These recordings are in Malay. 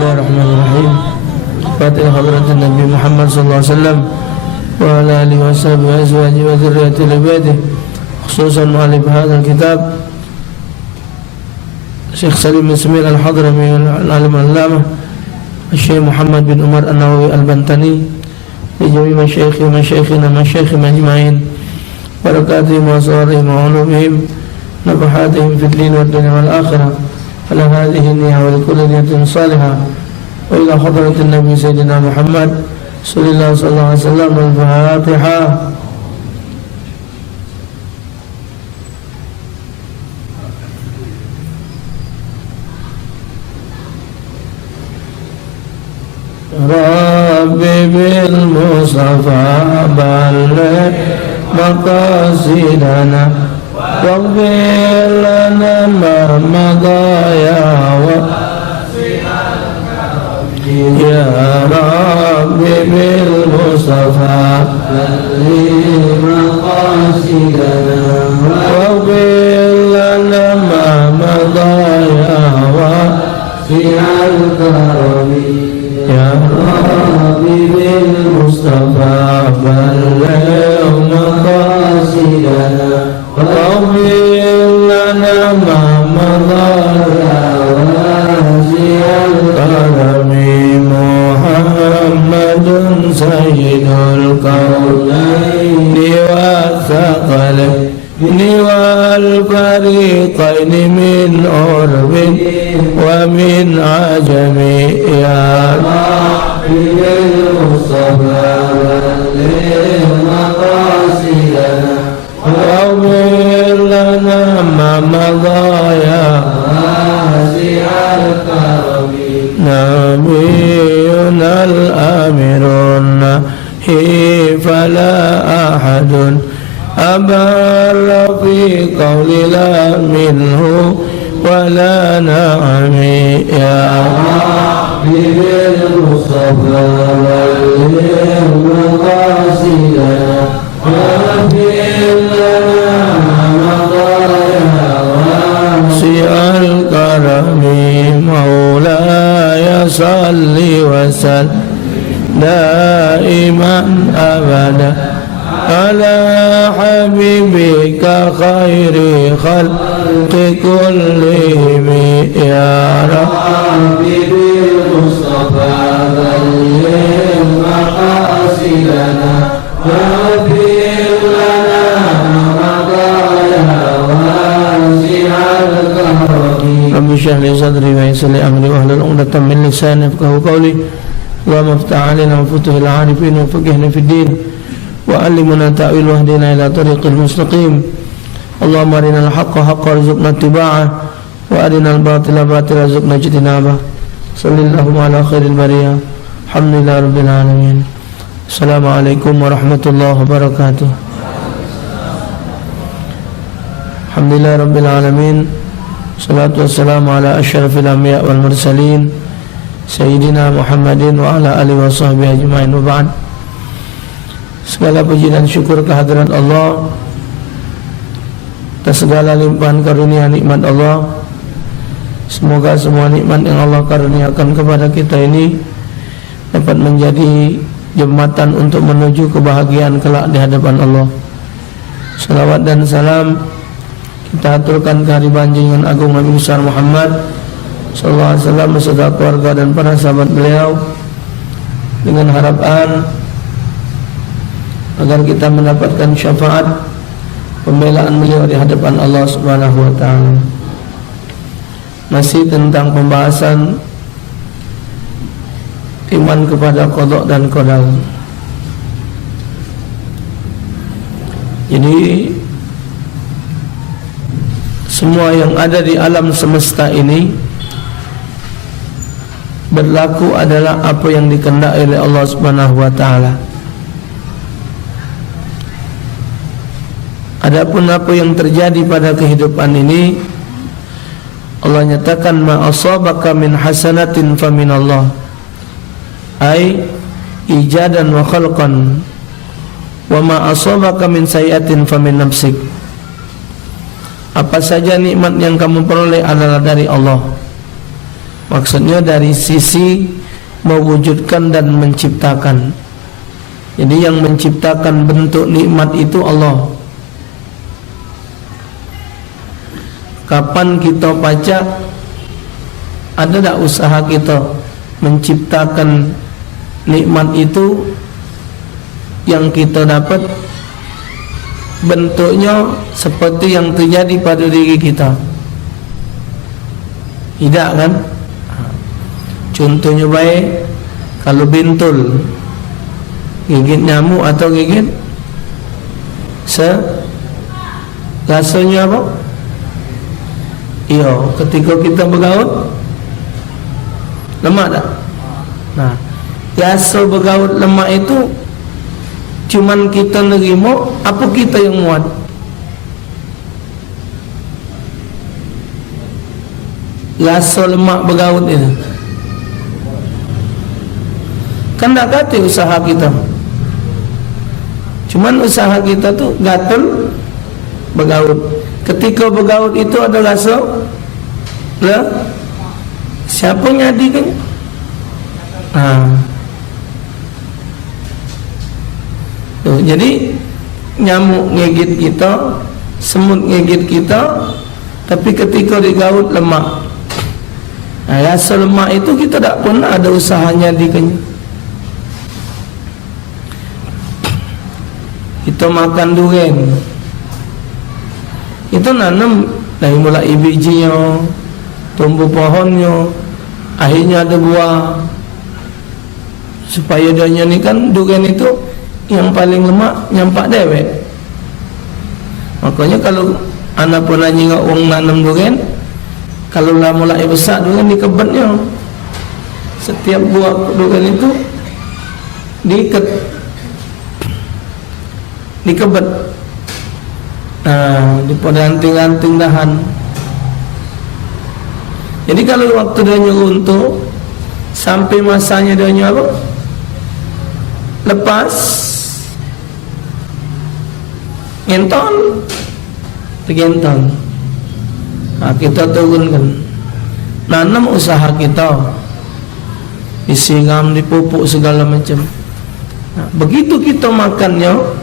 Bismillahirrahmanirrahim. Fatihah hadratin Nabi Muhammad sallallahu alaihi wasallam wa ala alihi wa sahbihi wa azwajihi wa dzurriyyatihi li baitihi, khususan mu'allif hadzal kitab Syekh Salim bin Ismail Al-Hadrami al-alim al-allamah Syekh Muhammad bin Umar An-Nawawi Al-Bantani, li jami' masyayikhina majma'in, barakatihim wa asrarihim wa ulumihim, nafahatihim fid din wad dunya wal akhirah. Ala hadhihi niyyah wa likulli niyyatin salihah. Wa ila hadratin Nabi Sayyidina Muhammad sallallahu alaihi wasallam. Al-Fatihah. Rabbi bil Mustafa balligh maqasidana waghfir lana ma madaya wa ya Rabbi bil Mustafa balligh maqasidana waghfir lana ma madaya wa fi'al karami ya Rabbi bil Mustafa balligh maqasidana waghfir lana ma madaya wasi'al karami Muhammadun sayyidul kaunaini wathaqalaini wal fariqaini min urbin wa min ajami ya Rabbi bil Mustafa balligh maqasidana waghfir lana ma madaya wasi'al karami nabiyyuna al-amirun nahi fala ahadun abarra fi qawli la minhu wala na'ami ya Rabbi bil Mustafa balligh maqasidana waghfir lana ma madaya wasi'al karami maulaya salli wa sallim daiman abada ala habibika khairi khalqi kullihim ya Rabbi bil Mustafa balligh maqasidana waghfir lana ma madaya wasi'al karami Rabbi shrah li sadri wa yassir li amri wahlul 'uqdatam min lisani yafqahu qawli Allahumma iftah 'alaina wa futuhil 'arifin wa faqihna fid din وعلمنا تأويل واهدنا إلى طريق المستقيم اللهم أرنا الحق حقا وارزقنا اتباعه وأرنا الباطل باطلا وارزقنا اجتنابه صلى الله على خير البرية الحمد لله رب العالمين السلام عليكم ورحمة الله وبركاته الحمد لله رب العالمين الصلاة والسلام على أشرف الأنبياء والمرسلين سيدنا محمد وعلى آله وصحبه أجمعين وبعد. Segala puji dan syukur kehadirat Allah atas segala limpahan karunia nikmat Allah. Semoga semua nikmat yang Allah karuniakan kepada kita ini dapat menjadi jembatan untuk menuju kebahagiaan kelak di hadapan Allah. Salawat dan salam kita aturkan kehadiran junjungan agung Nabi besar Muhammad sallallahu alaihi wasallam beserta keluarga dan para sahabat beliau, dengan harapan agar kita mendapatkan syafaat pembelaan beliau di hadapan Allah Subhanahu wa taala. Masih tentang pembahasan iman kepada qada dan qadar. Jadi semua yang ada di alam semesta ini berlaku adalah apa yang dikehendaki oleh Allah Subhanahu wa taala. Adapun apa yang terjadi pada kehidupan ini, Allah nyatakan ma asabaka min hasanatin fa min Allah, ai ijadan wa khalqan, wa ma asabaka min sayiatin fa min nafsik. Apa saja nikmat yang kamu peroleh adalah dari Allah, Maksudnya dari sisi mewujudkan dan menciptakan. Jadi yang menciptakan bentuk nikmat itu Allah. Kapan kita pacak, ada tak usaha kita menciptakan nikmat itu yang kita dapat bentuknya seperti yang terjadi pada diri kita? Tidak kan? Contohnya baik, kalau bentul gigit nyamuk atau gigit rasanya apa? Iya, ketika kita bergaut lemak tak? Nah, rasa bergaut lemak itu cuman kita nerima, apa kita yang muat? Rasa lemak bergaut itu kan tak kata usaha kita. Cuman usaha kita tu gatal bergaut. Ketika bergaut itu ada rasa lah, siapa nyadikan? Jadi nyamuk ngigit kita, semut ngigit kita, tapi ketika digaut lemak. Rasa lemak itu kita tak pernah ada usahanya dikenya. Kita makan durian, itu nanam dari mulai bijinya, tumbuh pohonnya, akhirnya ada buah. Supaya dia nyanyikan durian itu yang paling lemak nyampak dewek. Makanya kalau anak pernah nyingok orang nanam durian, kalau lah mulai besar durian di kebunnya, setiap buah durian itu diikat di kebun, di ranting-ranting dahan. Jadi kalau waktu dia runtuh sampai masanya dia apa? Lepas ngentol, digentol. Kita turunkan, nanam usaha kita, disiram, dipupuk segala macam. Begitu kita makannya,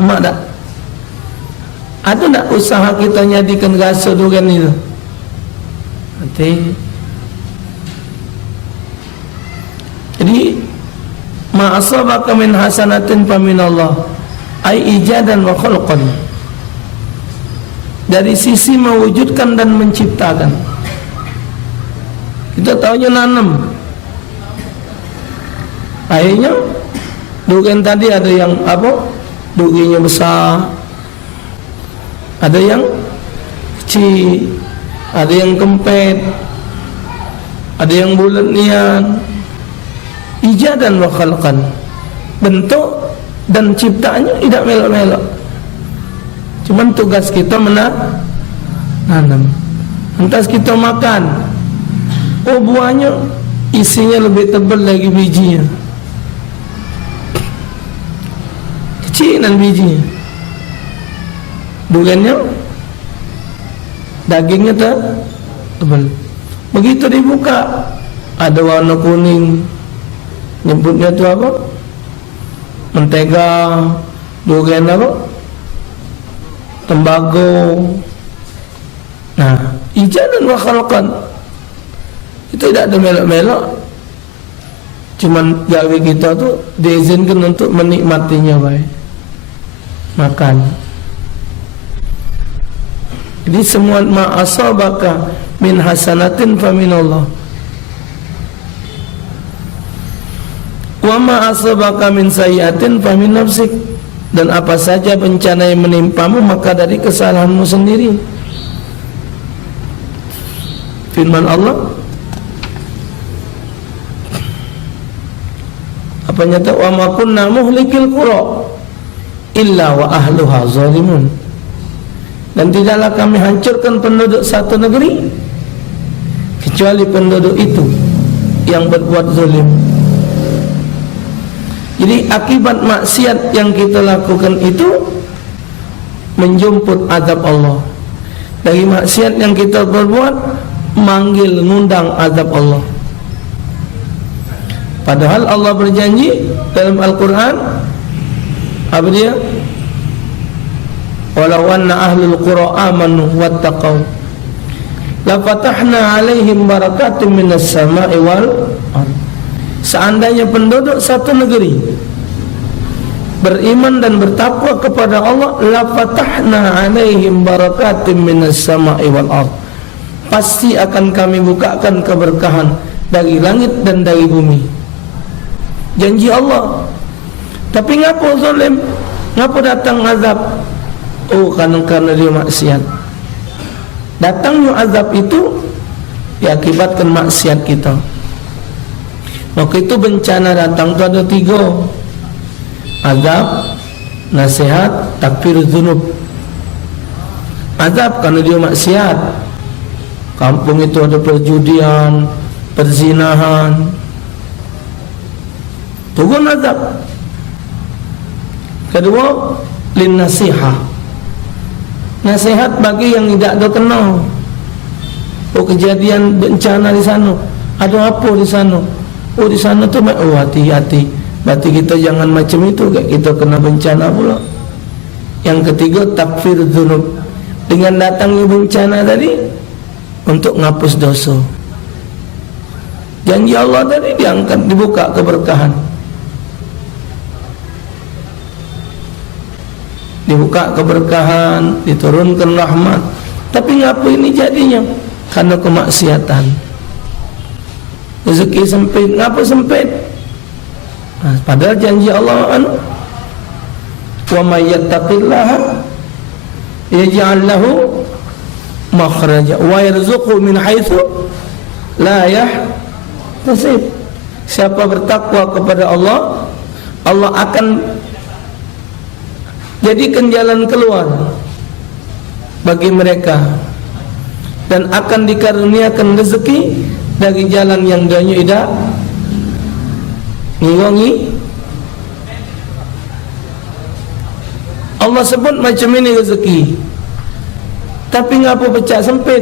emak tak? Ada tak usaha kita nyadikan rasa durian itu? Nanti. Jadi ma'asabaka min hasanatin faminallah, ay ijadan wa khalqan. Dari sisi mewujudkan dan menciptakan. Kita tahunya nanam, akhirnya durian tadi ada yang apa? Duriannya besar, ada yang kecil, ada yang kempet, ada yang bulat nian. Ijadan wa khalqan, bentuk dan ciptaannya tidak melok-melok. Cuman tugas kita menanam. Lantas kita makan, buahnya isinya lebih tebal lagi bijinya, kecilan bijinya. Duriannya dagingnya tebal. Begitu dibuka ada warna kuning, nyebutnya tu apa? Mentega. Durian apa? Tembago. Nah, ijadan wa khalqan, itu tidak ada melok-melok. Cuman gawe kita tu diizinkan untuk menikmatinya baik, makan. Jadi semua ma'asabaka min hasanatin faminallah, wa ma'asabaka min sayyiatin famin nafsik. Dan apa saja bencana yang menimpamu maka dari kesalahanmu sendiri. Firman Allah, apa nyata, wa ma kunna muhlikil qura illa wa ahluha zalimun. Dan tidaklah kami hancurkan penduduk satu negeri kecuali penduduk itu yang berbuat zalim. Jadi akibat maksiat yang kita lakukan itu menjemput azab Allah. Dari maksiat yang kita berbuat manggil, ngundang azab Allah. Padahal Allah berjanji dalam Al-Quran, apa dia? Walau anna ahlul qura amanu wattaqau la fatahna alaihim barakatim minas sama'i wal ardh. Seandainya penduduk satu negeri beriman dan bertakwa kepada Allah, la fatahna alaihim barakatim minas sama'i wal ardh, pasti akan kami bukakan keberkahan dari langit dan dari bumi. Janji Allah. Tapi ngapa zalim? Ngapa datang azab? Oh, karena dia maksiat. Datangnya azab itu diakibatkan maksiat kita. Waktu itu bencana datang itu ada 3: azab, nasihat, takfir dzunub. Azab karena dia maksiat. Kampung itu ada perjudian, perzinahan. Turun azab. Kedua, lin nasihah. Nasihat bagi yang tidak ada kenal. Oh, kejadian bencana di sana. Ada apa di sana? Oh, di sana tu, oh, hati-hati. Berarti kita jangan macam itu, kita kena bencana pula. Yang ketiga, takfir dzunub. Dengan datangnya bencana tadi untuk ngapus dosa. Janji Allah tadi diangkat, dibuka keberkahan, dibuka keberkahan, diturunkan rahmat. Tapi ngapa ini jadinya? Karena kemaksiatan. Rezeki sempit. Ngapa sempit? Nah, padahal janji Allah wa may yattaqillaha yaj'al lahu makhraja wa yarzuqhu min haitsu la yahtasib. Siapa bertakwa kepada Allah, Allah akan jadikan jalan keluar bagi mereka dan akan dikaruniakan rezeki dari jalan yang dia tidak ngiwangi. Allah sebut macam ini rezeki. Tapi ngapa pecah sempit?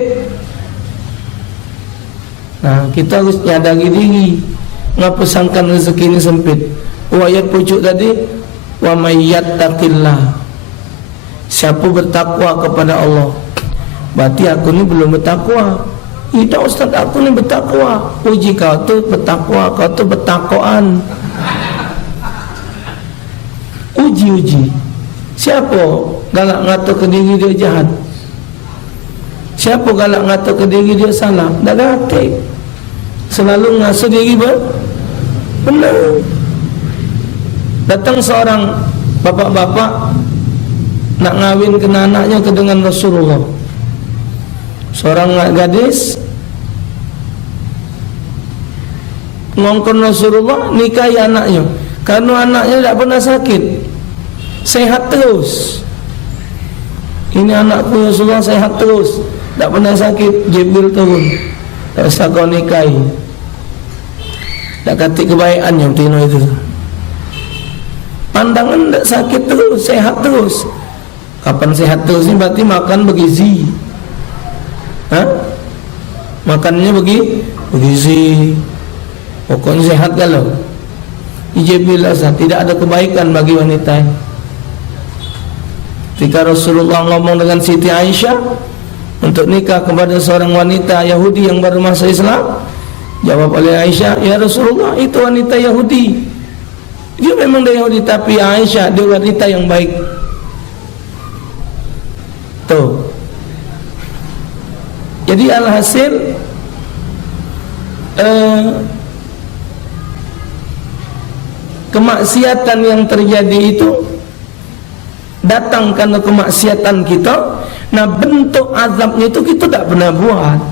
Nah, kita harus nyadari diri. Ngapa sangkan rezeki ini sempit? Ayat pucuk tadi, wa may yattaqillah. Siapa bertakwa kepada Allah. Berarti aku ni belum bertakwa. Tidak, Ustaz, aku ni bertakwa. Uji kau tu bertakwa, kau tu bertakwaan. Uji. Siapa galak ngata ke diri dia jahat? Siapa galak ngata ke diri dia salah? Dah latih. Selalu ngasa diri benar. Datang seorang bapak-bapak nak ngawinkan anaknya ke dengan Rasulullah. Seorang gadis ngongkon Rasulullah nikahi anaknya. Karena anaknya tidak pernah sakit, sehat terus. Ini anakku Rasulullah sehat terus, tidak pernah sakit. Jibril turun, tak usah kau nikahi. Tak kata kebaikan yang tino itu. Pandangan tak sakit terus, sehat terus. Kapan sehat terus ni? Berarti makan bergizi. Makannya bergizi. Pokoknya sehat kalau. Ijabilah, tidak ada kebaikan bagi wanita. Ketika Rasulullah ngomong dengan Siti Aisyah untuk nikah kepada seorang wanita Yahudi yang baru masuk Islam, jawab oleh Aisyah, ya Rasulullah, itu wanita Yahudi. Dia memang dari Yahudi, tapi Aisyah dia wanita yang baik. Tuh. Jadi alhasil kemaksiatan yang terjadi itu datang karena kemaksiatan kita. Nah, bentuk azabnya itu kita tak pernah buat.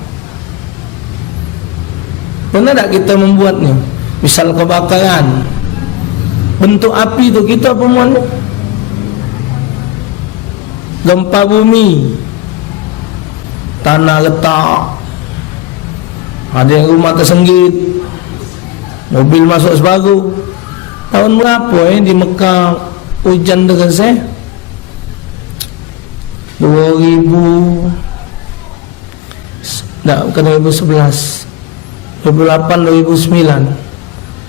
Pernah tak kita membuatnya? Misal kebakaran, bentuk api itu kita pemuatnya. Gempa bumi, tanah retak, ada yang rumah tersenggit, mobil masuk sebaru. Tahun berapa di Mekah hujan deras 2016 Tak, bukan 2011, 2008, 2009.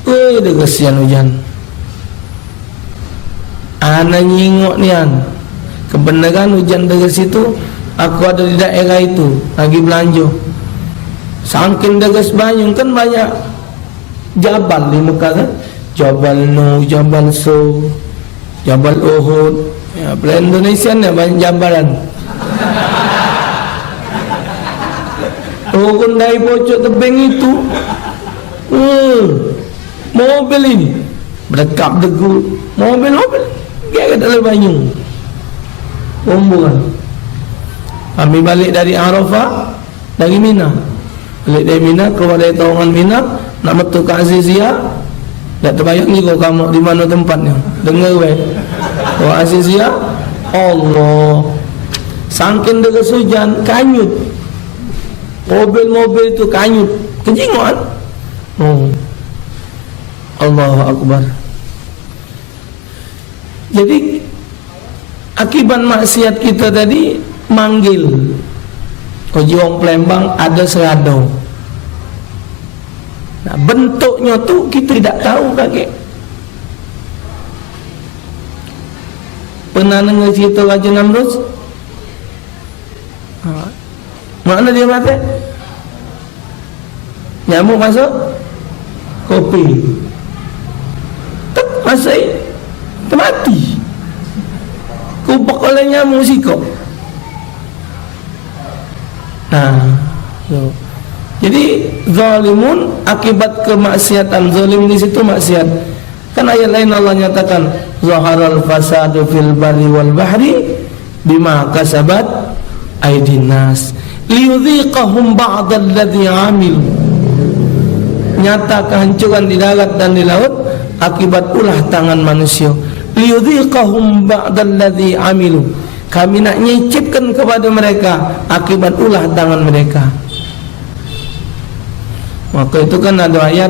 Dia kesian hujan. Ana nyingok nian. Kebenaran hujan dari situ. Aku ada di daerah itu lagi belanja. Saking deras Banyung kan banyak jabal di Mekah kan. Jabal Nuh, Jabal Sur, Jabal Uhud. Ya, pada Indonesia ni banyak jabalan. Turun dari pojok tebing itu, mobil ini berdekap degu, mobil dia dalam Banyung, rombongan. Kami balik dari Arafah, dari Mina, balik dari Mina, keluar dari terowongan Mina, nak metu ke Azizia. Tak terbayang ni kau kamu di mana tempatnya. Dengar weh. Oh Azizia, Allah. Sangkin deras hujan, kanyut. Mobil-mobil itu kanyut. Kejinguan. Allahu Akbar. Jadi akibat maksiat kita tadi manggil. Kau jiwang Palembang ada serado. Nah, bentuknya tu kita tidak tahu kakek. Pernah dengar cerita Raja Namrud? Mana dia mati? Nyamuk masuk kopi. Tak masuk, termati. Kupak oleh nyamuk sikok. Nah, so. Jadi zalimun akibat kemaksiatan. Zalim di situ maksiat. Kan ayat lain Allah nyatakan zaharal fasadu fil barri wal bahri bima kasabat aydin nas liyudhiqahum ba'dal ladzi amilu. Nyata kehancuran di darat dan di laut akibat ulah tangan manusia. Liyudhiqahum ba'dal ladzi amilu. Kami nak nyicipkan kepada mereka akibat ulah tangan mereka. Maka itu kan ada ayat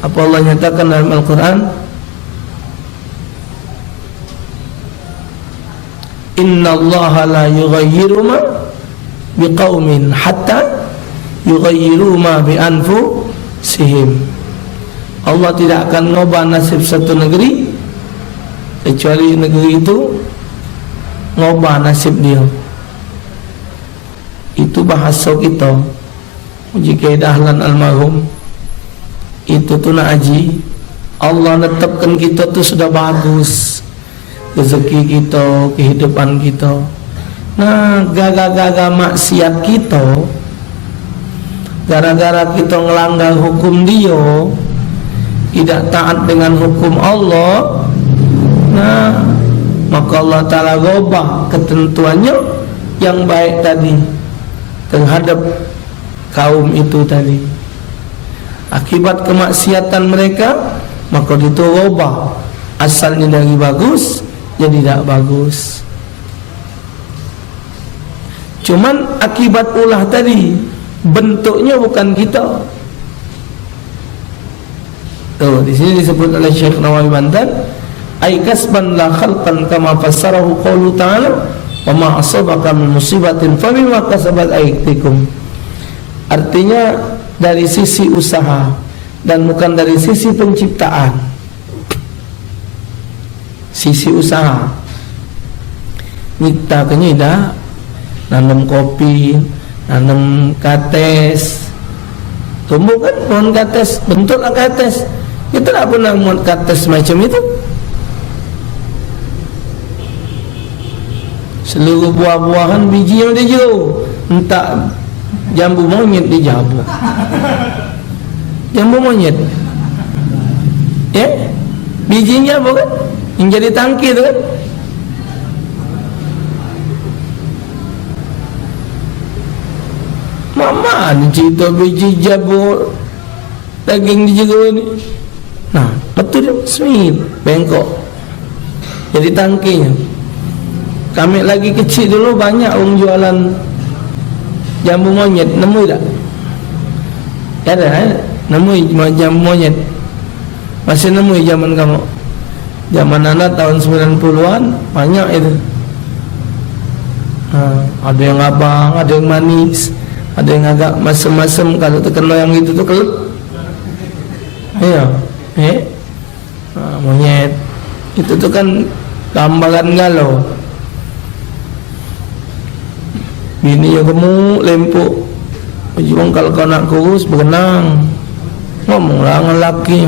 apa Allah nyatakan dalam Al-Quran, Inna Allah la yughayyiru ma biqaumin hatta yughayyiru ma bi anfusihim. Allah tidak akan ngubah nasib satu negeri kecuali negeri itu ngubah nasib dia. Itu bahasa kita. Jika dahlan almarhum itu tu nak haji, Allah letakkan kita tu sudah bagus, rezeki kita, kehidupan kita. Nah, gara-gara maksiat kita, gara-gara kita melanggar hukum dia, tidak taat dengan hukum Allah, nah, maka Allah Ta'ala ubah ketentuannya yang baik tadi terhadap kaum itu tadi. Akibat kemaksiatan mereka, maka ditubah asalnya dari bagus jadi tidak bagus. Cuman akibat ulah tadi bentuknya bukan kita. Tuh, di sini disebut oleh Syekh Nawawi Banten, ay kasban la khalqan kama fassarahu qaulu ta'ala wa ma asabaka min musibatin fa bima kasabat aydikum. Artinya dari sisi usaha dan bukan dari sisi penciptaan. Sisi usaha. Nyipta kenyida, nanam kopi, nanam kates. Tumbuh kan pohon kates, bentuklah kates. Kita tak pernah buat kates macam itu. Seluruh buah-buahan biji yang dia jauh. Entah jambu monyet dia jabu. Jambu monyet. Ya? Bijinya apa kan? Yang jadi tangki tu kan? Mama ni cerita biji jabu daging di jeruk ni. Nah, betul dia. Smil, bengkok. Jadi tangkinya. Kami lagi kecil dulu banyak orang jualan jambu monyet. Nemu tak? Ada nemu jambu monyet. Masih nemu zaman kamu. Zaman anak tahun 90-an banyak itu. Ada yang abang, ada yang manis, ada yang agak masam-masam. Kalau terkena yang itu tuh kelep. Iya, monyet itu tuh kan gambaran galau. Bini yang gemuk lempuk, ujung kalau kau nak kurus berenang, ngomonglah dengan laki,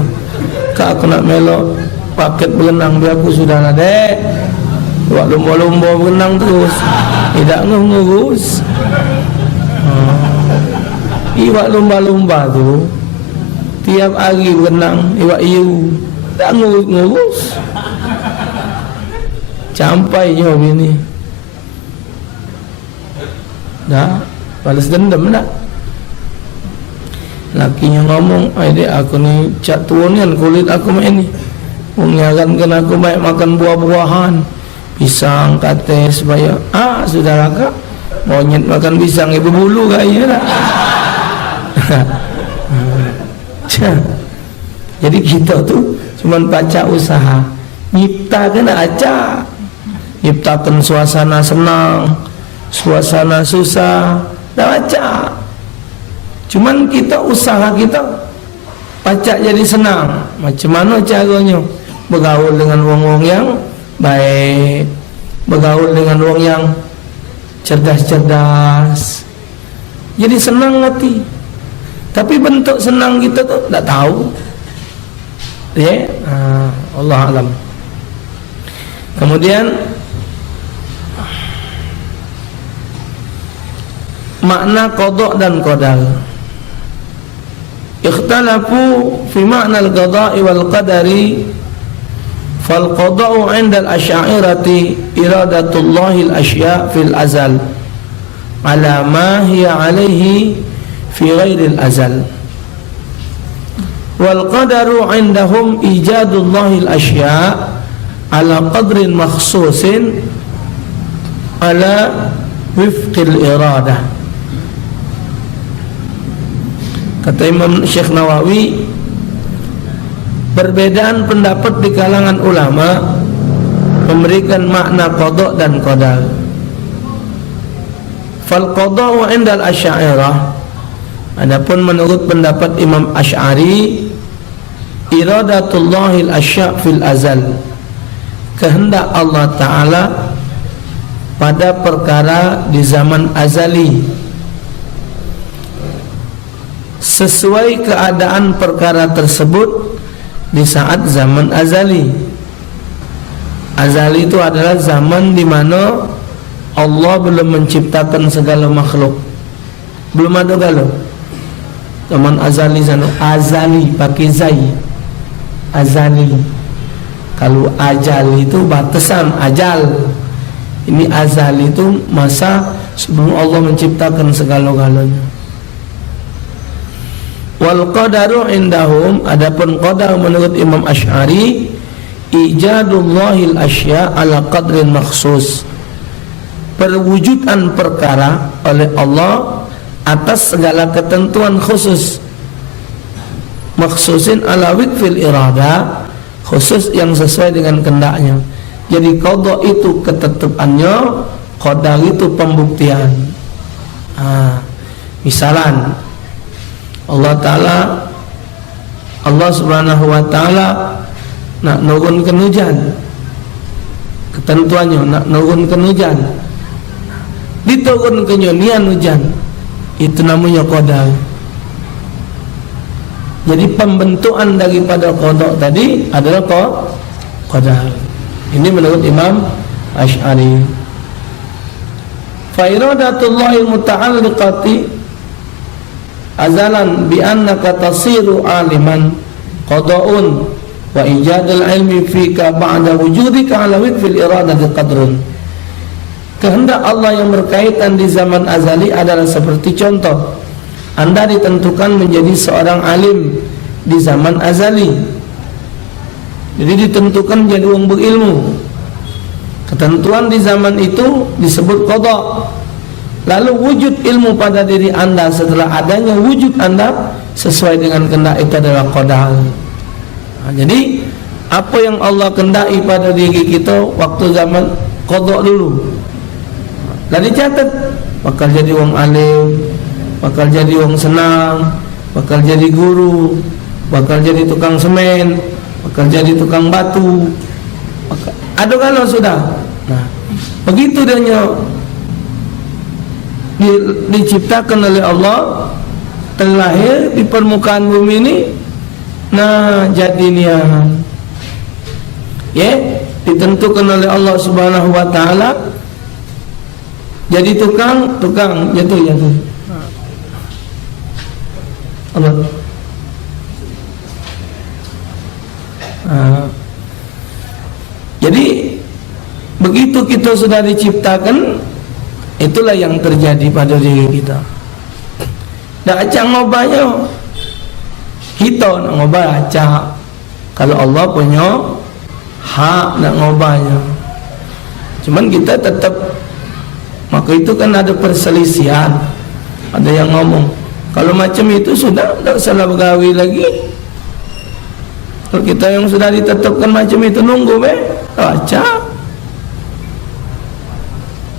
kak aku nak melok paket berenang biar aku sudah lah dek. Buat lomba-lomba berenang terus, tidak ngurus. Iwak lomba-lomba tu tiap hari berenang, iwak iu tak ngurus. Sampai jauh ini dah balas dendam dah. Lakinya ngomong, "Adik aku ni cat turunan kulit aku mak ini. Mengingatkan aku baik makan buah-buahan, pisang, kates supaya saudara kak monyet makan pisang ibu bulu kaya lah." Jadi kita tu cuma baca usaha nyiptakan aja, nyiptakan suasana senang, suasana susah, dah baca. Cuman kita usaha kita baca jadi senang. Macam mana caranya? Bergaul dengan orang-orang yang baik, bergaul dengan orang yang cerdas-cerdas, jadi senang hati. Tapi bentuk senang kita tu tak tahu. Allah alam. Kemudian makna qada dan qadar. Ikhtalafu fi makna al-qada'i wal qadari. Fal qada'u 'inda al-asy'ariyati iradatullahi al-asya' fil azal ala ma hiya 'alaihi fi ghairi al-azal. Wal qadaru 'indahum ijadullahi al-asya' ala qadrin makhsusin ala wifqil iradah. Kata Imam Syekh Nawawi, perbedaan pendapat di kalangan ulama memberikan makna qada dan qadar. Fal qada'u 'inda al-asy'ariyah, adapun menurut pendapat Imam Asy'ari, iradatullahil asya' fil azal, kehendak Allah Ta'ala pada perkara di zaman azali, sesuai keadaan perkara tersebut di saat zaman azali. Azali itu adalah zaman di mana Allah belum menciptakan segala makhluk, belum ada galau. Zaman azali sana, azali pakai zai, azali. Kalau ajal itu batasan ajal, ini azali itu masa sebelum Allah menciptakan segala-galanya. Wal qadaru indahum, adapun qadar menurut Imam Asy'ari, ijadullahil asya' ala qadrin makhsus, perwujudan perkara oleh Allah atas segala ketentuan khusus, makhsusin ala wikfil irada, khusus yang sesuai dengan kehendaknya. Jadi qada itu ketetapannya, qadar itu pembuktian. Misalan Allah Subhanahu wa Ta'ala nak nurunkan hujan, ketentuannya nak nurunkan hujan, diturunkan nian hujan, itu namanya qadar. Jadi pembentukan daripada qada tadi adalah qadar. Ini menurut Imam Asy'ari. Fa iradatullahi muta'alliqati azalan bi annaka tasiru aliman qada'un wa ijadul ilmi fika ba'da wujudika ala wikfil iradati qadrun. Kehendak Allah yang berkaitan di zaman azali adalah seperti contoh, Anda ditentukan menjadi seorang alim di zaman azali, jadi ditentukan menjadi orang berilmu. Ketentuan di zaman itu disebut qada. Lalu wujud ilmu pada diri Anda setelah adanya wujud Anda sesuai dengan kehendak itu adalah qadar. Jadi apa yang Allah kehendaki pada diri kita waktu zaman qada dulu, Lah dicatat bakal jadi wong alim, bakal jadi wong senang, bakal jadi guru, bakal jadi tukang semen, bakal jadi tukang batu. Ada kalau sudah. Nah, begitu dia diciptakan oleh Allah, terlahir di permukaan bumi ini. Nah, jadinya ditentukan oleh Allah Subhanahu wa taala jadi tukang jatuh. Allah. Jadi begitu kita sudah diciptakan, itulah yang terjadi pada diri kita. Dak acak ngobahnya kita nak ngobah acak. Kalau Allah punya hak nak ngobahnya. Cuman kita tetap, maka itu kan ada perselisihan. Ada yang ngomong kalau macam itu sudah tak salah bergawi lagi. Kalau kita yang sudah ditetapkan macam itu nunggu baca.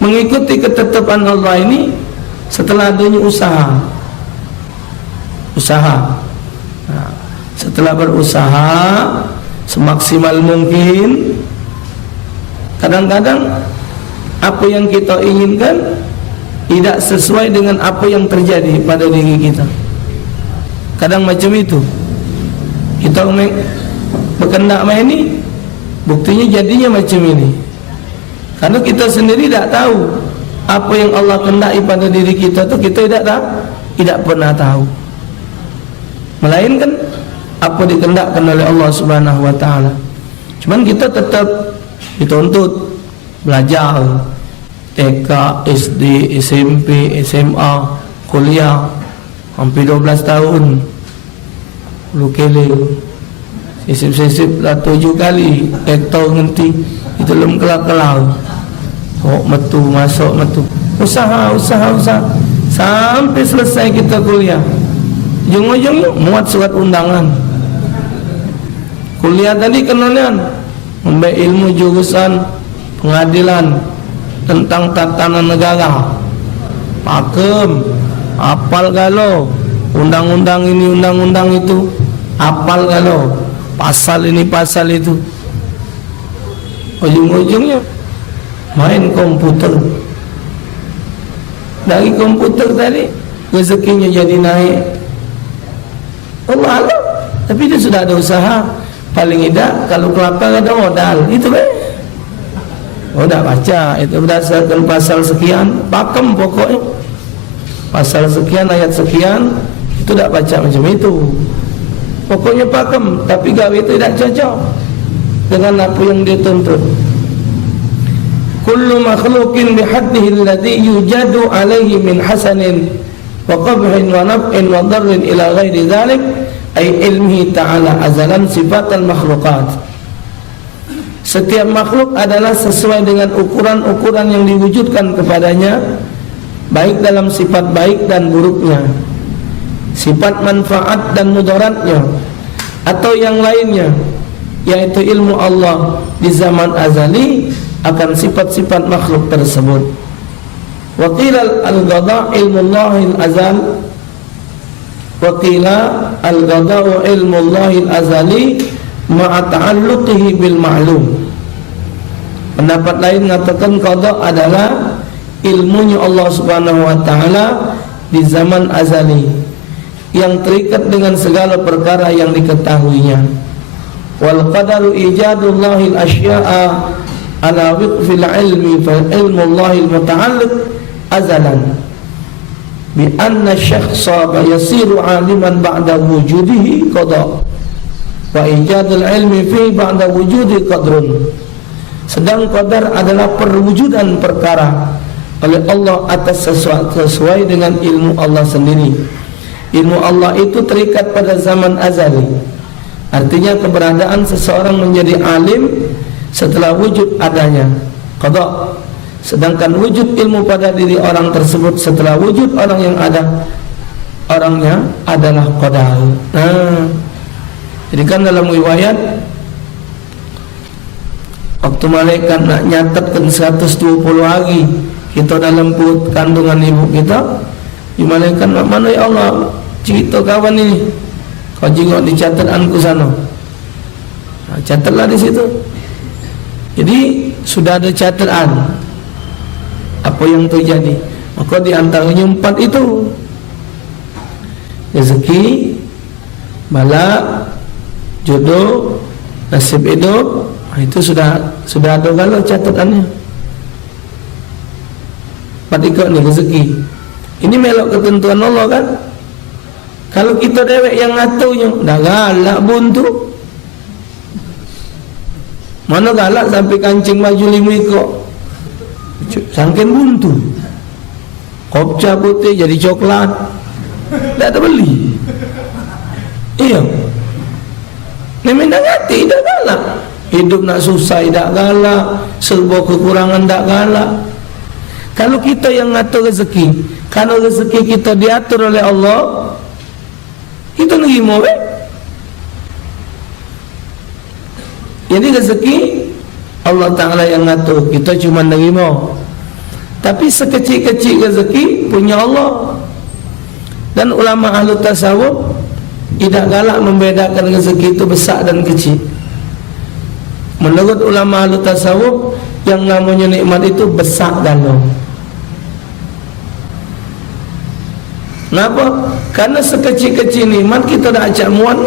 Mengikuti ketetapan Allah ini setelah adanya usaha. Nah, setelah berusaha semaksimal mungkin, kadang-kadang apa yang kita inginkan tidak sesuai dengan apa yang terjadi pada diri kita. Kadang macam itu. Kita berkendak main ini, buktinya jadinya macam ini. Karena kita sendiri tidak tahu apa yang Allah kendaki pada diri kita itu, kita tidak pernah tahu. Melainkan apa dikendakkan oleh Allah Subhanahu wa taala. Cuman kita tetap dituntut belajar TK, SD, SMP, SMA, kuliah hampir 12 tahun. Lu kele sisip-sisip lah 7 kali hektar ngenti itu belum kelar-kelar. Masuk metu usaha sampai selesai kita kuliah. Ujung-ujungnya muat surat undangan. Kuliah tadi kenalian membeli ilmu jurusan pengadilan tentang tatanan negara. Pakem, hafal galau undang-undang ini, undang-undang itu, hafal galau pasal ini, pasal itu. Ujung-ujungnya main komputer. Dari komputer tadi rezekinya jadi naik. Allah, tapi dia sudah ada usaha. Paling tidak kalau kelapa ada modal, itu udah baca, itu berdasarkan pasal sekian, pakem pokoknya. Pasal sekian, ayat sekian, itu tidak baca macam itu. Pokoknya pakem, tapi gawe itu tidak cocok dengan apa yang dia tuntut. Kullu makhluqin bihaddihi alladhi yujadu alaihi min hasanin wa qabhin wa naf'in wa darrin ila ghairi dhalik ay ilmihi ta'ala azalan sifatal makhluqat. Setiap makhluk adalah sesuai dengan ukuran-ukuran yang diwujudkan kepadanya, baik dalam sifat baik dan buruknya, sifat manfaat dan mudaratnya, atau yang lainnya, yaitu ilmu Allah di zaman azali akan sifat-sifat makhluk tersebut. Wa qila al-qada' ilmu Allahil azal, wa qila al-qada'u ilmu Allahil azali ma'a ta'alluqihi bil ma'lum. Pendapat lain mengatakan qada' adalah ilmunya Allah Subhanahu wa taala di zaman azali yang terikat dengan segala perkara yang diketahuinya. Wal qadaru ijadullahil asya'a ala wiqfil ilmi fa ilmu Allahil muta'alliq azalan bi anna syakhsa yasiru aliman ba'da wujudihi qada' wa ijadul ilmi fi ba'da wujudi qadrun. Sedang qadar adalah perwujudan perkara oleh Allah atas sesuatu sesuai dengan ilmu Allah sendiri. Ilmu Allah itu terikat pada zaman azali. Artinya keberadaan seseorang menjadi alim setelah wujud adanya qada. Sedangkan wujud ilmu pada diri orang tersebut setelah wujud orang yang ada, orangnya adalah qadar. Jadi kan dalam riwayat waktu malaikat nak nyatatkan 120 hari kita dalam perut kandungan ibu kita, dimalaikat mana ya Allah cerita kawan ini, kau jengok di catatanku sana. Catatlah di situ. Jadi sudah ada catatan apa yang terjadi. Maka di antaranya 4 itu, rezeki, bala, jodoh, nasib hidup, itu sudah ada kalau catatannya. 4 ikut ni rezeki. Ini melok ketentuan Allah kan. Kalau kita dewek yang ngaturnya, dah galak buntu. Mana galak sampai kancing baju 5 ekor, sangkin buntu. Kopca putih jadi coklat, tak terbeli. Iya, memang dah ngati, dah galak. Hidup nak susah, tak galak. Serba kekurangan, tak galak. Kalau kita yang ngatur rezeki, kalau rezeki kita diatur oleh Allah, kita nerima weh. Jadi rezeki Allah Ta'ala yang ngatur, kita cuma nerima. Tapi sekecil-kecil rezeki punya Allah. Dan ulama ahli tasawuf tidak galak membedakan rezeki itu besar dan kecil. Menurut ulama ahli tasawuf, yang namanya nikmat itu besar galau. Kenapa? Karena sekecil-kecil nikmat kita dah acak muat.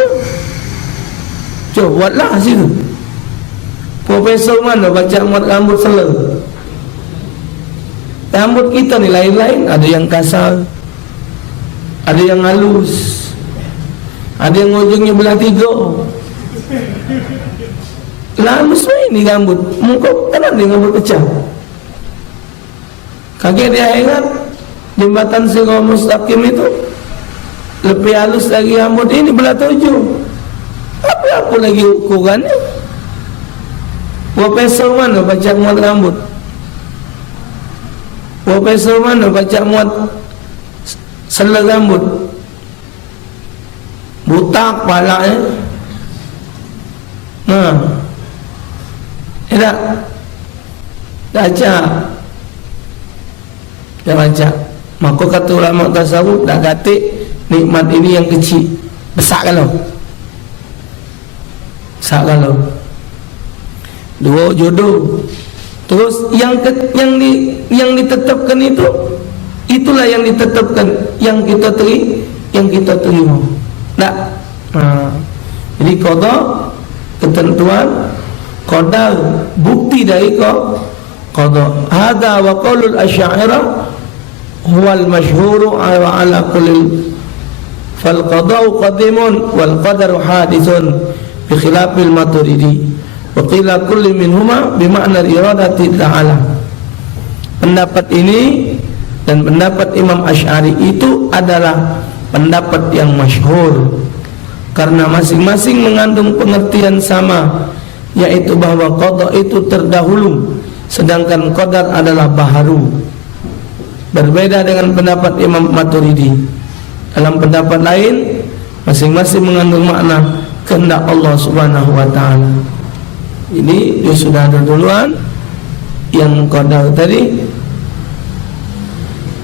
Coba buatlah situ. Profesor mana baca muat rambut selur? Rambut kita ni lain-lain, ada yang kasar, ada yang halus, ada yang ujungnya belah 3. Halus ni rambut, muka kan ada rambut pecah. Kaget dia ingat jembatan Sirah Mustaqim itu lebih halus lagi rambut ini belah 7. Apa lagi ukurannya? Profesor mana baca muat rambut? Profesor mana baca muat selur rambut? Butak kepala tak baca. Dah baca. Maka kata ulama tasawuf, dah katik nikmat ini yang kecil, besar kalau. Besar kalau. 2 jodoh. Terus yang ditetapkan itu, itulah yang ditetapkan, yang kita terima. Tak. Jadi qada, ketentuan, qadar, bukti dari qada. Hadza wa qaulul asy'ariyah huwal masyhuru wa ala kulli fal qada'u qadimun wal qadaru hadithun bi khilafil maturidi. Waqila kulli minhuma bima'na iradati ta'ala. Pendapat ini dan pendapat Imam Asy'ari itu adalah pendapat yang masyhur karena masing-masing mengandung pengertian sama, yaitu bahwa qada itu terdahulu sedangkan qadar adalah baharu. Berbeda dengan pendapat Imam Maturidi. Dalam pendapat lain, masing-masing mengandung makna kehendak Allah Subhanahu wa taala. Ini dia sudah ada duluan. Yang qadar tadi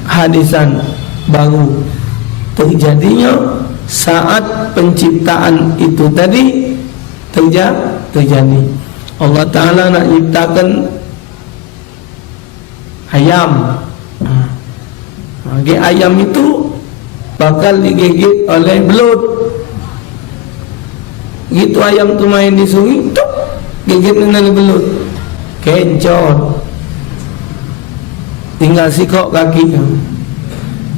hadisan baru terjadinya saat penciptaan itu tadi terjadi. Allah Ta'ala nak ciptakan ayam. Ayam itu bakal digigit oleh belut. Gitu ayam tu main di sungai, tuk, gigit dengan belut, kencot, tinggal sikok kakinya.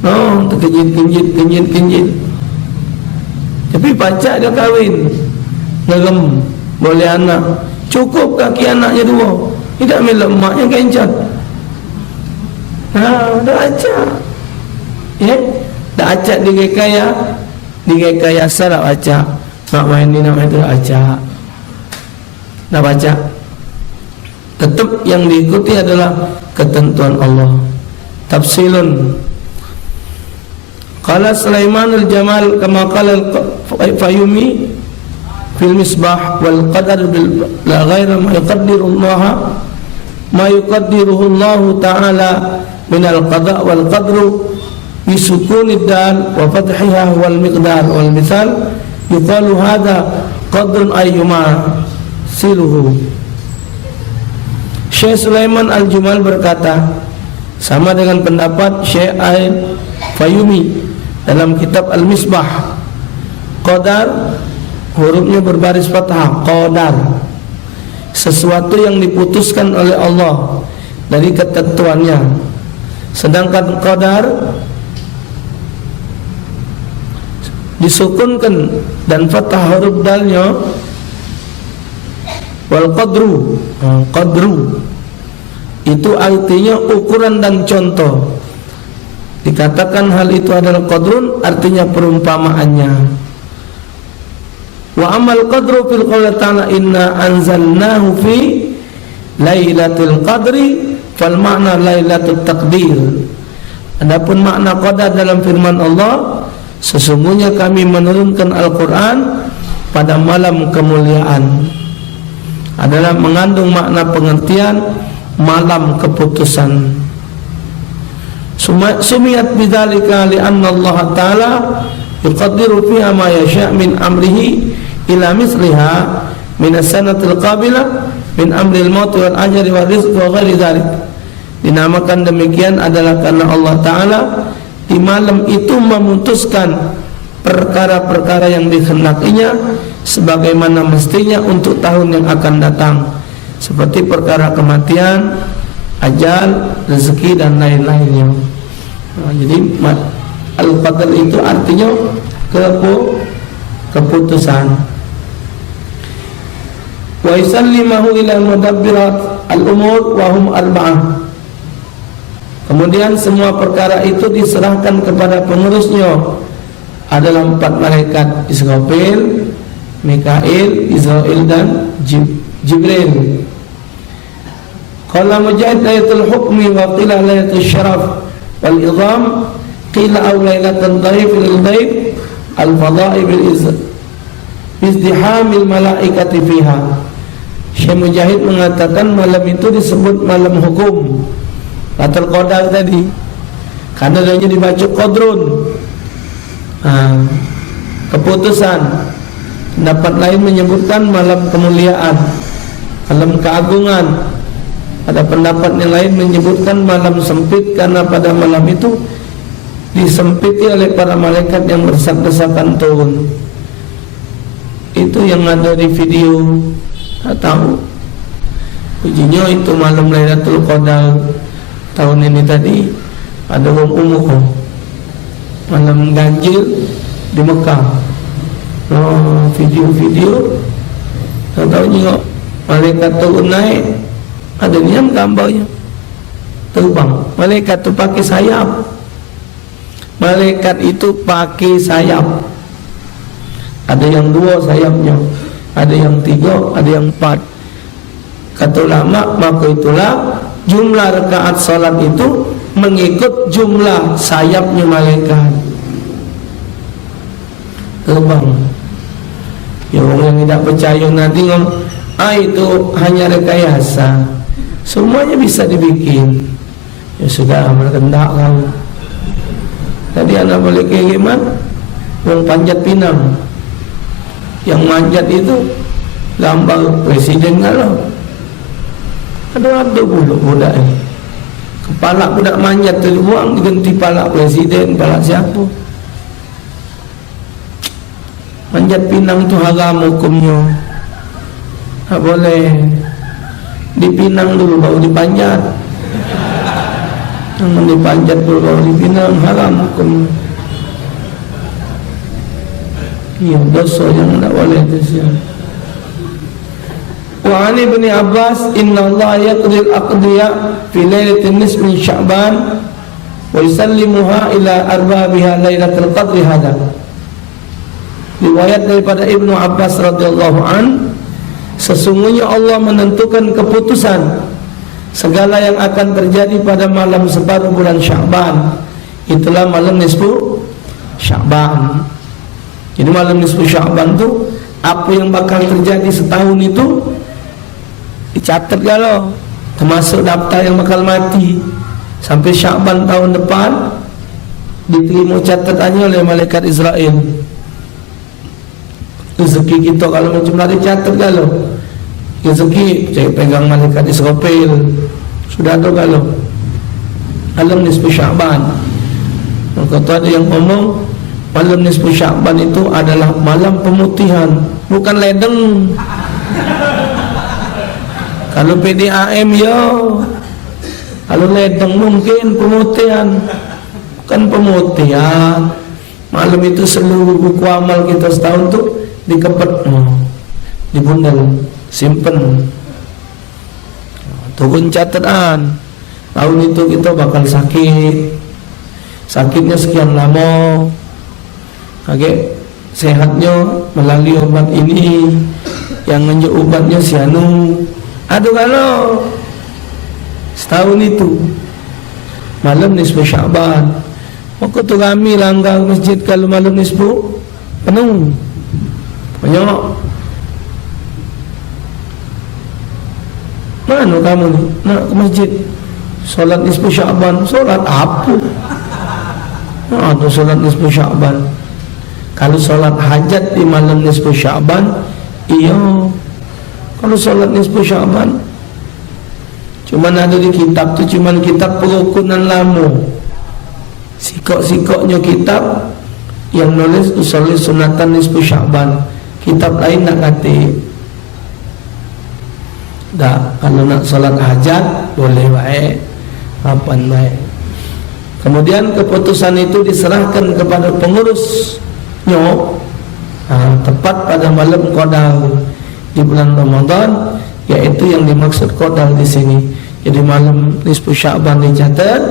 Oh, terkejit. Tapi pacak dia kahwin, ngerem, boleh anak, cukup kaki anaknya 2, tidak milik emaknya kencot. Dah acak, dah acak digekaya salah acak. Nak main ni nama itu acak. Dah baca. Tetap yang diikuti adalah ketentuan Allah. Tafsilun. Qala Sulaimanul Jamal kama qala Fayumi fil Misbah wal qadar bil la ghaira ma yuqaddiru Allah ma yuqaddiruhu Allah Ta'ala minal qada wal qadru bisukunid dal wa fathiha wal miqdar wal misal yuqalu hadha qadrun ayyuma siluhu. Syekh Sulaiman Al-Jumal berkata, sama dengan pendapat Syekh Al-Fayumi dalam kitab Al-Misbah, qadar hurufnya berbaris fathah, qadar, sesuatu yang diputuskan oleh Allah dari ketentuannya. Sedangkan qadar disukunkan dan fathah huruf dalnya. Wal qadru, qadru itu artinya ukuran dan contoh. Dikatakan hal itu adalah qadrun, artinya perumpamaannya. Wa amal qadru fil qouli ta'ala inna anzalnahu fi lailatul qadri fal makna lailatul taqdir. Adapun makna qadar dalam firman Allah, sesungguhnya kami menurunkan Al-Quran pada malam kemuliaan, adalah mengandung makna pengertian malam keputusan. Sumiyat bidzalika li'anna Allah Ta'ala yuqaddiru fiha ma yasha' min amrihi ila misliha min as-sanatil qabilah min amril maut wal ajri wal rizq wa ghairi dzalik. Dinamakan demikian adalah karena Allah Ta'ala di malam itu memutuskan perkara-perkara yang dikehendakinya sebagaimana mestinya untuk tahun yang akan datang, seperti perkara kematian, ajal, rezeki dan lain-lainnya. Jadi al-qadar itu artinya keputusan. Wa yusallimahu ila mudabbirat al-umur wa hum arba'ah. Kemudian semua perkara itu diserahkan kepada pengurusnya, adalah 4 malaikat, Israfil, Mikail, Israel dan Jibril. Qala Mujahid layatul hukmi wa qila layatul syaraf wal idham qila aw laylatul dhaif lil dhaif al fada'i bil izdihamil malaikati fiha. Syekh Mujahid mengatakan malam itu disebut malam hukum Lailatul Qadar tadi karena adanya dibaca qadrun, keputusan. Pendapat lain menyebutkan malam kemuliaan, malam keagungan. Ada pendapat yang lain menyebutkan malam sempit karena pada malam itu disempiti oleh para malaikat yang berdesak-desakan turun. Itu yang ada di video. Tak tahu ujinya itu malam Lailatul Qadar tahun ini tadi. Ada orang umur malam ganjil di Mekah. Video-video tak tahu juga malaikat turun naik, ada niam gambarnya terbang. Malaikat itu pakai sayap. Malaikat itu pakai sayap. Ada yang 2 sayapnya, ada yang 3, ada yang 4. Kata ulama, maka itulah jumlah rakaat salat itu mengikut jumlah sayapnya malaikat. Terbang. Ya orang yang tidak percaya nanti ngomong, itu hanya rekayasa. Semuanya bisa dibikin. Ya sudah, merendah kamu. Tadi anak balik ke Yemen, orang panjat pinang. Yang manjat itu gambar presiden kalau. Ada budak ini. Kepala budak manjat tu buang diganti kepala presiden, kepala siapa? Manjat pinang itu haram hukumnya. Tak boleh. Dipinang dulu baru dipanjat. Jangan dipanjat dulu baru dipinang, haram hukumnya. Iya, dosa yang tak boleh itu. Wa ani bin Abbas inna Allah yaqdi al-aqdiya fi lailatin nisf min Sya'ban wa yusallimuha ila arbabiha lailatul qadri hada. Riwayat daripada Ibnu Abbas radhiyallahu an, sesungguhnya Allah menentukan keputusan segala yang akan terjadi pada malam separuh bulan Sya'ban. Itulah malam nisfu Sya'ban. Jadi malam nisfu Sya'ban itu apa yang bakal terjadi setahun itu dicatat kalau termasuk daftar yang bakal mati sampai Sya'ban tahun depan diterima catatannya oleh malaikat Israel. Rezeki kita kalau macam mana dicatat kalau rezeki saya pegang malaikat Israel sudah ada kalau malam nisfu Sya'ban. Maka ada yang ngomong malam nisfu Sya'ban itu adalah malam pemutihan, bukan ledeng. Kalau PDAM ya, kalau ledeng mungkin pemutihan, bukan pemutihan. Malam itu seluruh buku amal kita setahun tuh dikepet, dibundel, simpen, turun catatan. Tahun itu kita bakal sakit, sakitnya sekian lama, sehatnya melalui obat ini, yang nunjuk obatnya si anu. Aduh kalau setahun itu malam nisfu Sya'ban, maka tu kami langgar masjid kalau malam nisfu penuh banyak. Mana kamu ni nak ke masjid solat nisfu Sya'ban? Solat apa? Ada solat nisfu Sya'ban. Kalau solat hajat di malam nisfu Sya'ban, iya. Kalau solat nisfu Sya'ban cuman ada di kitab tu, cuman kitab perukunan lama. Sikok-sikoknya kitab yang nulis usul sunatan nisfu Sya'ban. Kitab lain nak kata dah, kalau nak solat hajat boleh baik, kapan baik. Kemudian keputusan itu diserahkan kepada pengurusnya tepat pada malam Qadar di bulan Ramadan, yaitu yang dimaksud Qadar di sini. Jadi malam nisfu Sya'ban dicatat,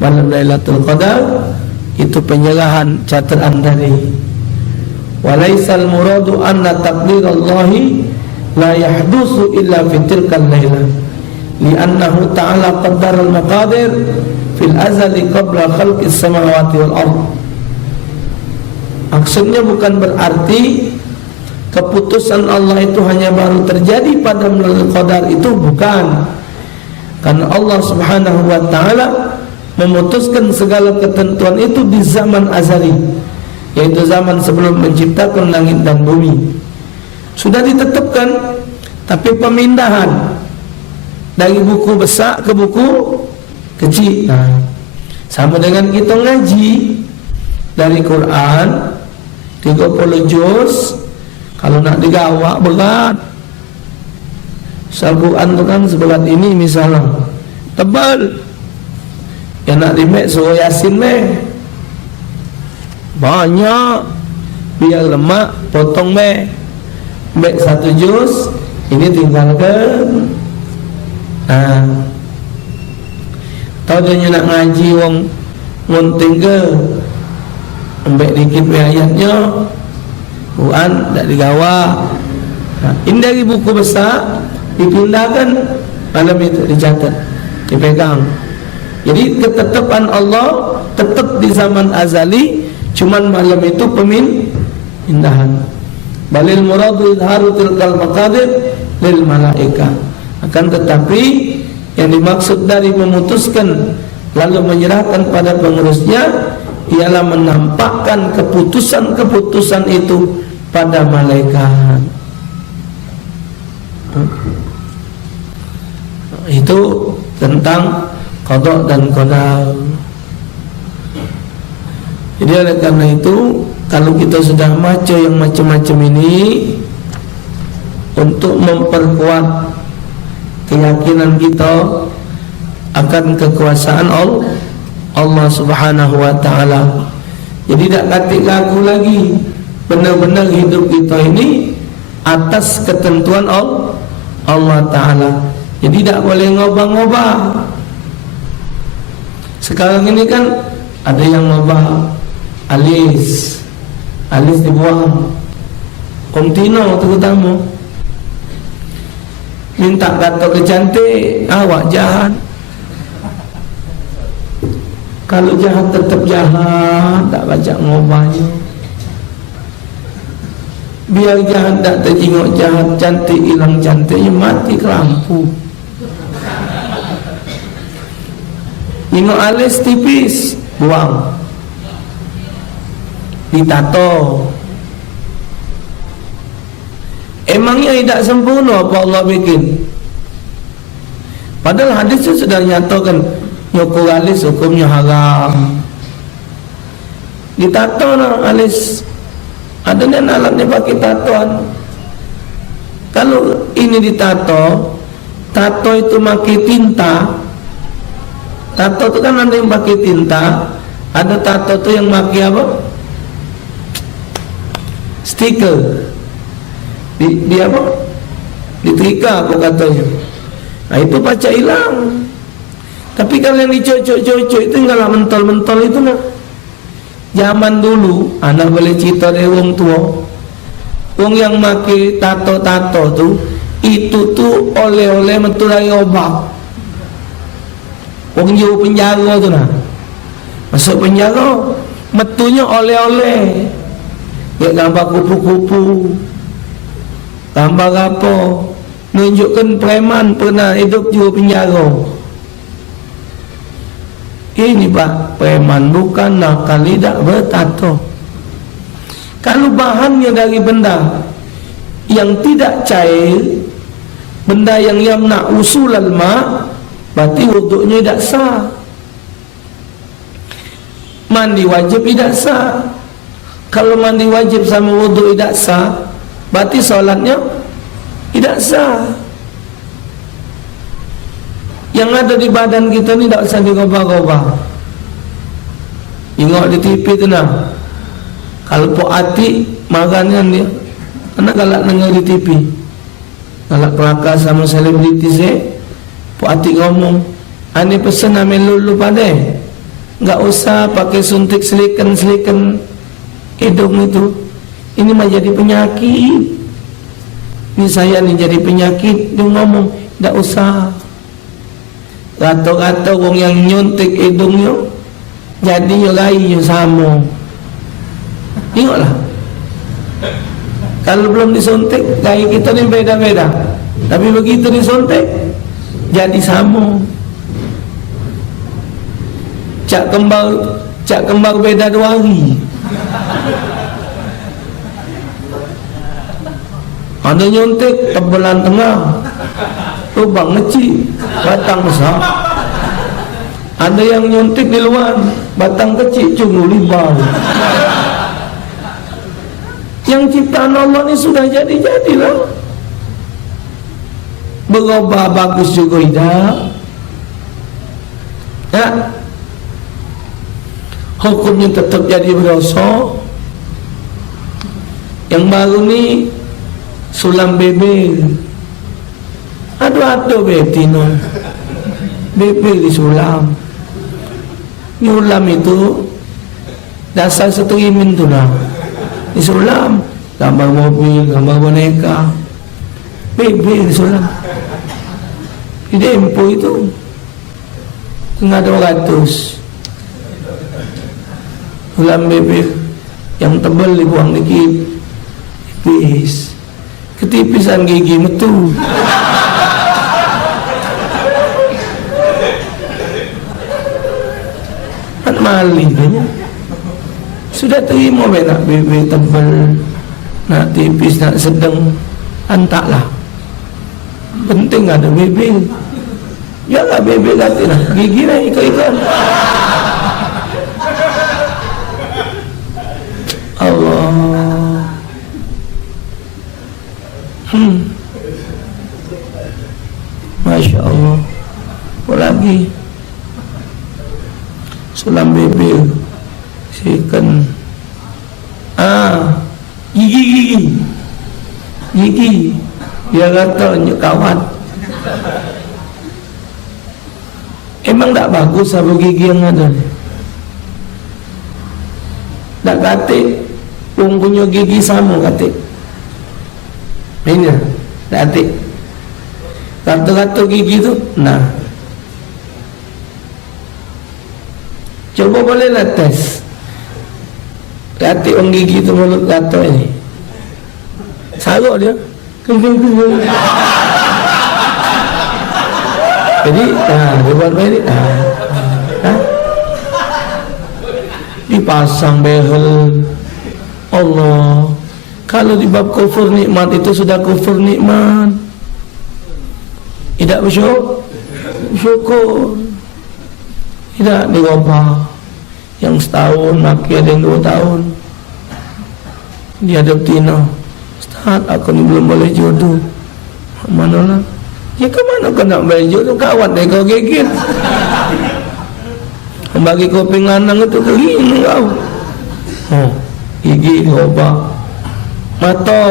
malam Lailatul Qadar itu penyerahan catatan dari. Walaisal muradu anna taqdirallahi la yahdusu illa fi tilkal lailah, li'annahu ta'ala qaddara al-maqadir fil azali qabla khalqis samawati wal ardh. Maksudnya bukan berarti keputusan Allah itu hanya baru terjadi pada Lailatul Qadar, itu bukan. Karena Allah Subhanahu wa taala memutuskan segala ketentuan itu di zaman azali, yaitu zaman sebelum menciptakan langit dan bumi. Sudah ditetapkan, tapi pemindahan dari buku besar ke buku kecil. Sama dengan kita ngaji dari Quran 30 juz, kalau nak digawak berat. Al-Quran itu kan seberat ini misalnya, tebal. Yang nak dimek suruh Yasin meh banyak, biar lemak potong meh. Mek 1 juz, ini tinggalkan. Tahu dia nak ngaji wong ngunting ke, ambek dikit ayatnya, Quran tak digawa. Ini dari buku besar dipindahkan, malam itu dicatat, dipegang. Jadi ketetapan Allah tetap di zaman azali, cuman malam itu pemindahan. Balil muradu idharu tilkal maqadir lil malaika. Akan tetapi yang dimaksud dari memutuskan lalu menyerahkan pada pengurusnya ialah menampakkan keputusan-keputusan itu pada malaikat. Itu tentang qada dan qadar. Jadi oleh karena itu, kalau kita sudah baca yang macam-macam ini, untuk memperkuat keyakinan kita akan kekuasaan Allah Subhanahu wa taala. Jadi tak katik lagu lagi, benar-benar hidup kita ini atas ketentuan Allah taala. Jadi tak boleh ngobah-ngobah. Sekarang ini kan ada yang ngobah alis dibuang, kontino terutama, minta kata kecantik, awak jahat. Kalau jahat tetap jahat, tak baca ngobahnya. Biar jahat tak terjenguk jahat, cantik hilang cantiknya, mati ke lampu. Tengok alis tipis, buang, ditato. Emangnya tidak sempurna apa Allah bikin? Padahal hadis itu sudah nyatakan nyukur alis hukumnya haram. Ditato no alis. Ada yang alatnya pakai tatoan. Kalau ini ditato, tato itu pakai tinta. Tato itu kan ada yang pakai tinta, ada tato itu yang pakai apa? Stiker. Di apa? Ditrika apa katanya. Nah itu pacak hilang. Tapi kalau yang dicocok-cocok itu enggak mentol-mentol itu nah. Zaman dulu anak boleh cerita dari wong tua. Wong yang make tato-tato tu, itu tu oleh-oleh metu dari obat. Wong jauh penjara tu nah. Masuk penjara, metunya oleh-oleh. Dia gambar kupu-kupu, gambar apa, nunjukkan preman pernah hidup jauh penjara. Ini pak, preman bukan nakal, tidak bertato. Kalau bahannya dari benda yang tidak cair, benda yang yamna usul al-ma, berarti wuduknya tidak sah. Mandi wajib tidak sah. Kalau mandi wajib sama wuduk tidak sah, berarti solatnya tidak sah. Yang ada di badan kita ni tak usah digobah-gobah. Tengok di TV tu nah. Kalau pok hati makan kan dia, anak galak dengar di TV. Galak kelakar sama selebriti saya. Pok hati ngomong, "Ani pesen amin lulu pada. Enggak usah pakai suntik selikan hidung itu. Ini mah jadi penyakit. Ini saya ni jadi penyakit." Dia ngomong, "Enggak usah." Kata-kata orang yang nyuntik hidungnya jadi lagi sama. Tengoklah, kalau belum disuntik gaya kita ni beda-beda, tapi begitu disuntik jadi sama. Cak kembar beda 2 hari. Ada nyuntik tebelan tengah, lubang kecil, batang besar. Ada yang nyuntik di luar, batang kecil, cungu libau. Yang ciptaan Allah ni sudah jadi-jadilah. Berubah bagus juga tidak. Ya, hukumnya tetap jadi berdosa. Yang baru ni sulam bebel. Aduh betino bebel disulam. Nyulam itu dasar satu imin tu lah. Disulam gambar mobil, gambar boneka, bebel disulam. Di Dempo itu tengah 200 sulam bebel yang tebal dibuang dikit, tipis, ketipisan gigi metu. Kan malih dia. Sudah terima nak bebel tebal, nak tipis, nak sedang, antaklah. Penting ada bebel. Jangan bebel kata lah, gigi lah ikut-ikut. Allah. Masya Allah. Apa lagi? Sulam bebel, sikan, gigi. Dia kata kawan. Emang tak bagus apa gigi yang ada? Tak kata orang punya gigi sama kata. Ini tak kata. Kata-kata gigi tu, nah. Coba bolehlah tes. Kata orang gigi tu mulut kata ini. Saruk dia. Jadi, dia buat balik. Dipasang behel. Allah, kalau di bab kufur nikmat itu sudah kufur nikmat, tidak bersyukur, tidak dirubah. Yang setahun maki ada yang 2 tahun dia ada betina, Ustaz aku ni belum boleh jodoh. Manalah ya, ke mana kau nak boleh jodoh? Kawat deh kau gigit. Bagi kuping lanang itu kering kau. Gigi dirubah. Mata,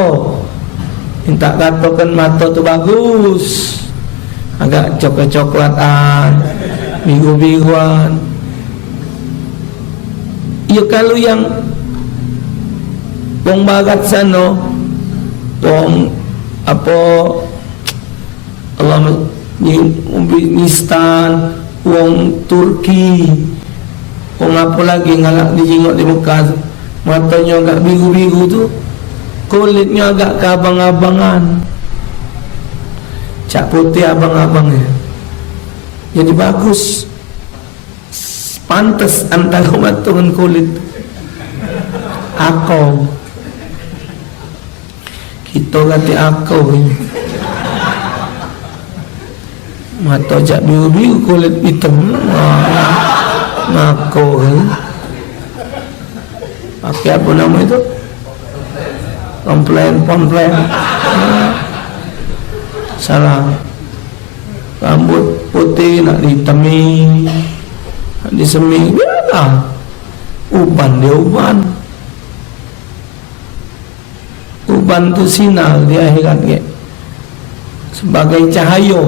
minta katakan mata tu bagus, agak coklat-coklatan, biru-biruan. Ya kalau yang wong barat sana, wong apa Allah Uzbekistan, wong Turki, wong apa lagi ngalak dijengok di Mekah, matanya agak biru-biru tu, kulitnya agak keabang-abangan, cak putih abang-abangnya, jadi bagus, pantas antara mata dengan kulit. Akau kita kata akau ni, mata cak biru-biru, kulit hitam, akau ni pakai apa nama itu, komplain salah, rambut putih nak ditemi, nak disemi, biarlah, uban dia uban tu sinar di akhirat ke, sebagai cahaya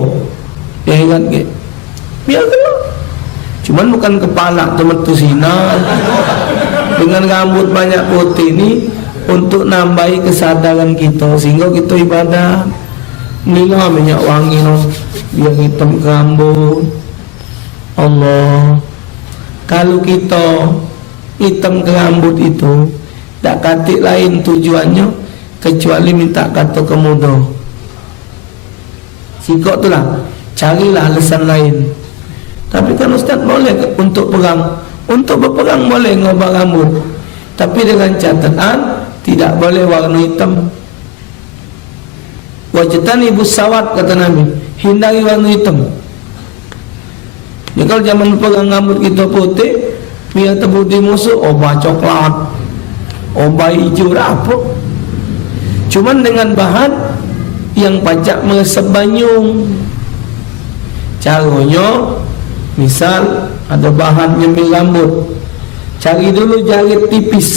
di akhirat ke, biarlah. Cuman bukan kepala tu sinar dengan rambut banyak putih ni untuk nambahi kesadaran kita sehingga kita ibadah. Inilah minyak wangi no, biar hitam ke rambut. Allah, kalau kita hitam ke rambut itu tak katik lain tujuannya kecuali minta kata kemudah. Sikap tu lah, carilah alasan lain. Tapi kan Ustaz boleh untuk perang, untuk berperang boleh ngubah rambut, tapi dengan catatan tidak boleh warna hitam. Wajtanibu sawat, kata Nabi, hindari warna hitam. Ya, kalau zaman perang rambut kita putih, biar terbudi musuh, obah coklat, obah hijau, apa. Cuman dengan bahan yang pacak meresap banyu. Caranya, misal ada bahan nyemil rambut, cari dulu jarit tipis.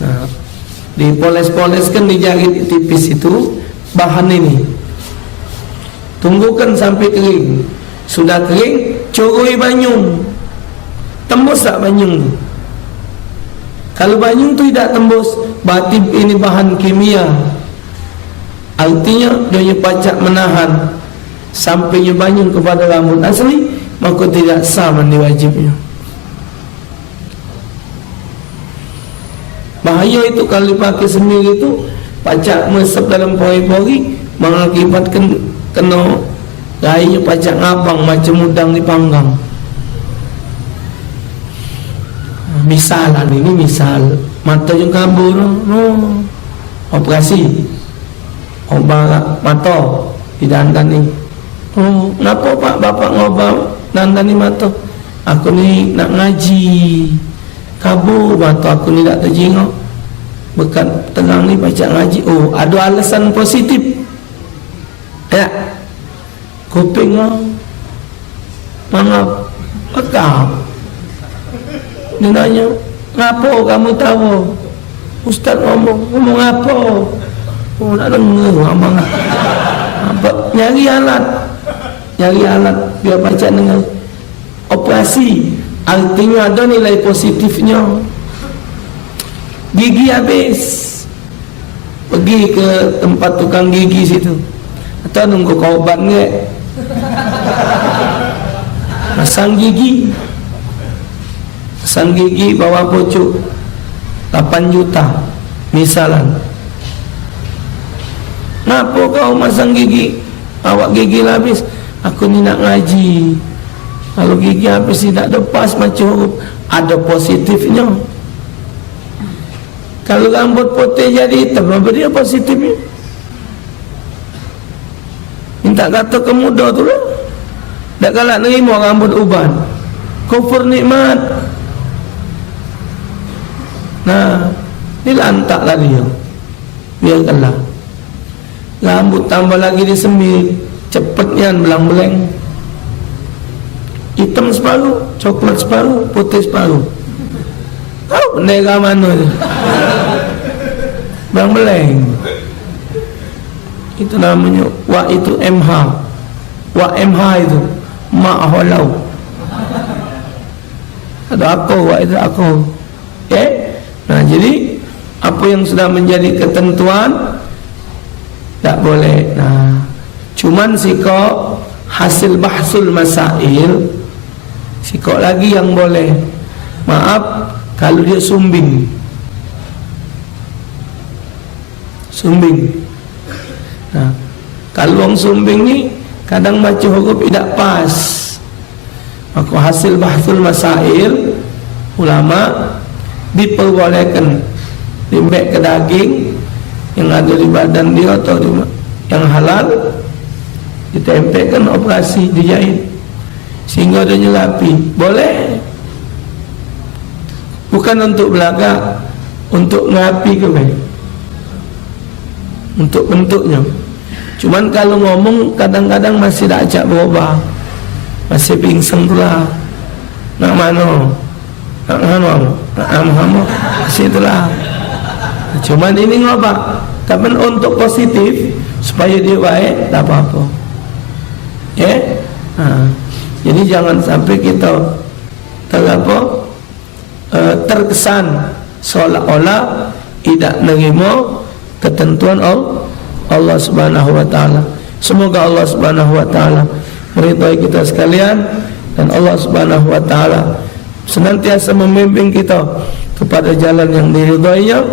Nah, dipoles-poleskan di jarit tipis itu bahan ini, tunggukan sampai kering. Sudah kering, coroi banyu, tembus tak banyu? Kalau banyu tu tidak tembus, berarti ini bahan kimia, artinya dia pacak menahan sampainya banyu kepada rambut asli, maka tidak sah mandi wajibnya. Bahaya itu kalau dipakai sendiri itu, pacak meresap dalam pori-pori, mengakibatkan kena rainya pacak ngabang macam udang dipanggang. Misalan ini, misal mata yang kabur, operasi obat mata didandani. Kenapa Pak bapak ngobak dandani mata? Aku ni nak ngaji, kabur mata aku ni tak terjengok, bekat tenang ni baca ngaji. Ada alasan positif ya. Kuping mangap pekak. Dia nanya, ngapa kamu tahu? Ustaz ngomong apa? Nak dengar abang. Nyari alat biar baca dengan operasi, artinya ada nilai positifnya. Gigi habis, pergi ke tempat tukang gigi situ, atau nunggu kau obat nggak, pasang gigi bawa pucuk 8 juta misalan. Kenapa kau masang gigi? Awak gigi habis. Aku ni nak ngaji. Kalau gigi habis tidak ada pas macam huruf, ada positifnya. Kalau rambut putih jadi hitam, apa dia positifnya? Minta kata ke muda tu lah. Tak galak nerima rambut uban. Kufur nikmat. Nah, ni lantaklah dia. Biarkanlah. Rambut tambah lagi disemir, cepatnya belang-beleng. Hitam separuh, coklat separuh, putih separuh. Tahu bendera mana tu? Belang-beleng. Itu namanya wa itu MH. Wa MH itu ma'holau. Ada aku, wa itu aku. Nah, jadi apa yang sudah menjadi ketentuan tak boleh. Nah, cuman sikok hasil bahsul masail, sikok lagi yang boleh. Maaf kalau dia sumbing. Sumbing. Nah, kalau orang sumbing ni kadang baca huruf tidak pas. Maka hasil bahsul masail, ulama diperbolehkan dimbek ke daging yang ada di badan dia atau yang halal, ditempelkan, operasi, dijahit sehingga dia nyelapi. Boleh. Bukan untuk belagak, untuk ngapi ke baik, untuk bentuknya. Cuman kalau ngomong kadang-kadang masih tak acak berubah, masih pingseng pula. Nak mana? Nak mana? Nak amhamu? Masih itulah. Cuman ini ngobak. Tapi untuk positif supaya dia baik, tak apa-apa. Jadi jangan sampai kita terkesan seolah-olah tidak menerima ketentuan Allah Subhanahu wa taala. Semoga Allah Subhanahu wa taala meridai kita sekalian, dan Allah Subhanahu wa taala senantiasa membimbing kita kepada jalan yang diridainya,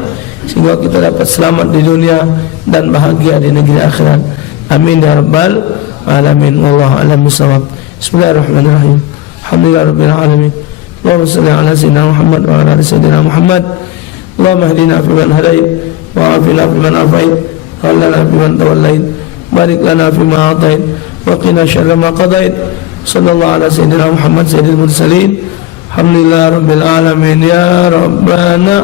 sehingga kita dapat selamat di dunia dan bahagia di negeri akhirat. Amin ya rabbal alamin. Wallahu a'lam bishawab. Bismillahirrahmanirrahim. Alhamdulillahirabbil alamin. Allahumma shalli ala sayyidina Muhammad wa ala ali sayyidina Muhammad. Allahumma hdina fi man hadait wa afina fi man afait wa lana fi man tawallait. Barik lana fi ma atait wa qina syarra ma qadait. Sallallahu ala sayyidina Muhammad sayyidil mursalin. Alhamdulillahirabbil alamin. Ya rabbana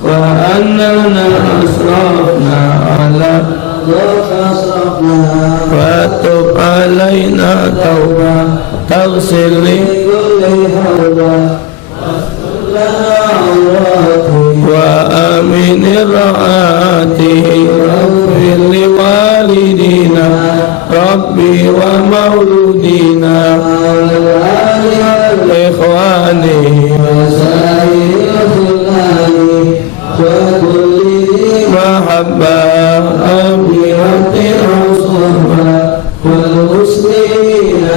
wa annana asrafna ala wa tub alaina tauba taghsil li kulli hawba wa aminir ra'atihi rabbir li walidina rabbi wa mauludina ikhwani wa mahabbah abiyati rasulullah wal muslimina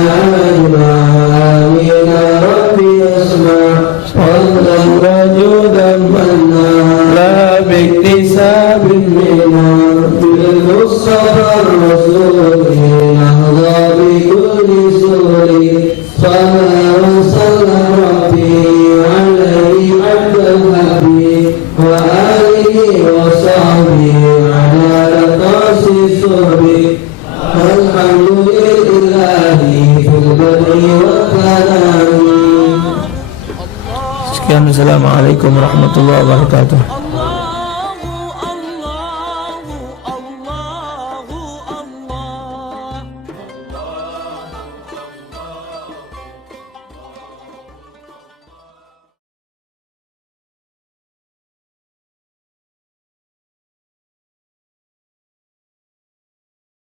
ajma'in ya rabbi asma' sallallahu rajudan manna la biktisabin minna bil mustafa rasulih nahda bi kulli suri sallallahu sallam rabbi alaihi abdul habib wa Sekian, assalamualaikum warahmatullahi wabarakatuh.